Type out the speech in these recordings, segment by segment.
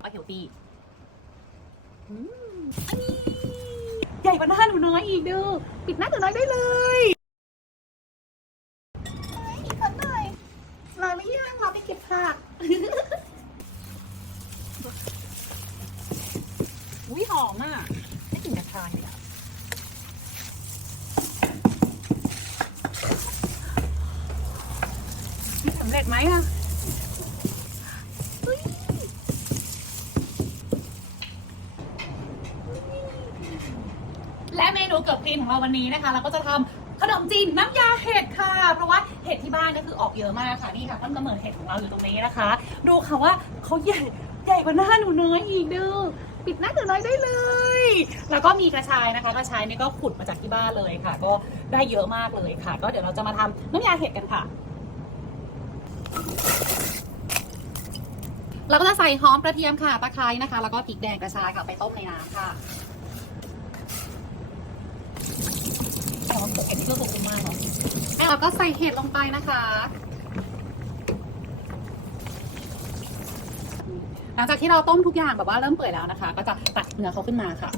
ก็เฮลตี้อืมอันนี้ใหญ่กว่าหน้าหนูน้อยอีกดูปิดหน้าหนูน้อยได้เลยอีกคนหน่อยรอหรือยังรอไปเก็บผักอุ้ยหอมอะได้กลิ่นกระชายเลยอะนี่สำเร็จไหมอะเฮ้ย และเมนูเกือบคลีนของเราวันนี้นะคะ เราก็จะทำขนมจีนน้ำยาเห็ดค่ะ เพราะว่าเห็ดที่บ้านก็คือออกเยอะมากค่ะนี่ค่ะต้นกำเนิดเห็ดของเราอยู่ตรงนี้นะคะ ดูค่ะว่าเขาใหญ่ใหญ่กว่าหน้าหนูน้อยอีกดูปิดหน้าหนูน้อยได้เลย แล้วก็มีกระชายนะคะ กระชายนี่ก็ขุดมาจากที่บ้านเลยค่ะ ก็ได้เยอะมากเลยค่ะ ก็เดี๋ยวเราจะมาทำน้ำยาเห็ดกันค่ะเราก็จะใส่หอมกระเทียมค่ะตะไคร้นะคะ แล้วก็พริกแดงกระชายค่ะไปต้มในน้ำค่ะ แต่ว่าเห็ดนี่ก็คงมาเนาะแล้วเราก็ใส่เห็ดลงไปนะคะ หลังจากที่เราต้มทุกอย่างแบบว่าเริ่มเปื่อยแล้วนะคะ ก็จะตัดเนื้อเขาขึ้นมาค่ะ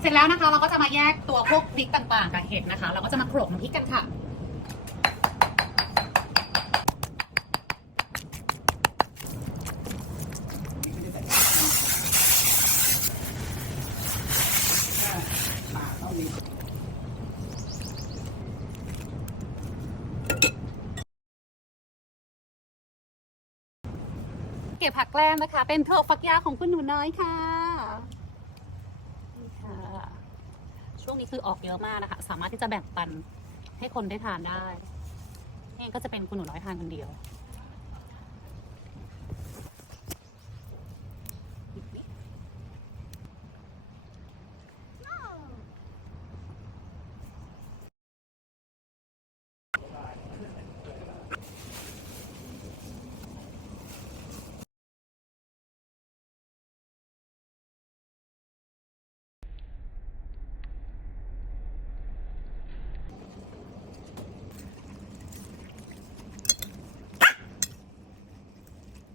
เสร็จแล้วนะคะเราก็จะมาแยกตัวพวกพริกต่างๆกับเห็ดนะคะ เราก็จะมาโขลกน้ำพริกกันค่ะ เก็บผักแกล้มนะคะ เป็นถั่วฝักยาวของคุณหนูน้อยค่ะนี่ค่ะ ช่วงนี้คือออกเยอะมากนะคะ สามารถที่จะแบ่งปันให้คนได้ทานได้นี่ก็จะเป็นคุณหนูน้อยทานคนเดียว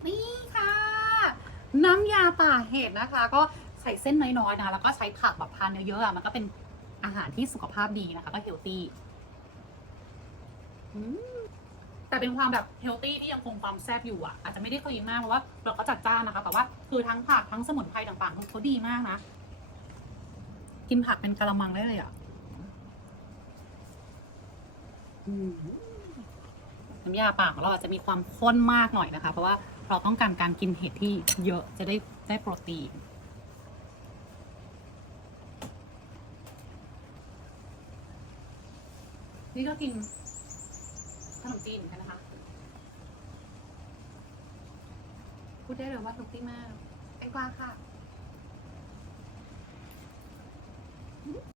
นี่ค่ะ น้ำยาป่าเห็ดนะคะ ก็ใส่เส้นน้อยๆนะแล้วก็ใช้ผักแบบทานเยอะๆอะมันก็เป็นอาหารที่สุขภาพดีนะคะ ก็เฮลตี้แต่เป็นความแบบเฮลตี้ที่ยังคงความแซ่บอยู่อะ อาจจะไม่ได้คลีนมากเพราะว่าเราก็จัดจ้านนะคะ แต่ว่าคือทั้งผักทั้งสมุนไพรต่างๆเขาดีมากนะ กินผักเป็นกะละมังได้เลยอะน้ำยาป่าของเราอาจจะมีความข้นมากหน่อยนะคะ เพราะว่า เราต้องการการกินเห็ดที่เยอะจะได้ได้โปรตีน นี่ก็กินขนมจีนกันนะคะ พูดได้เลยว่าทุกที่มากไอ้กวาค่ะ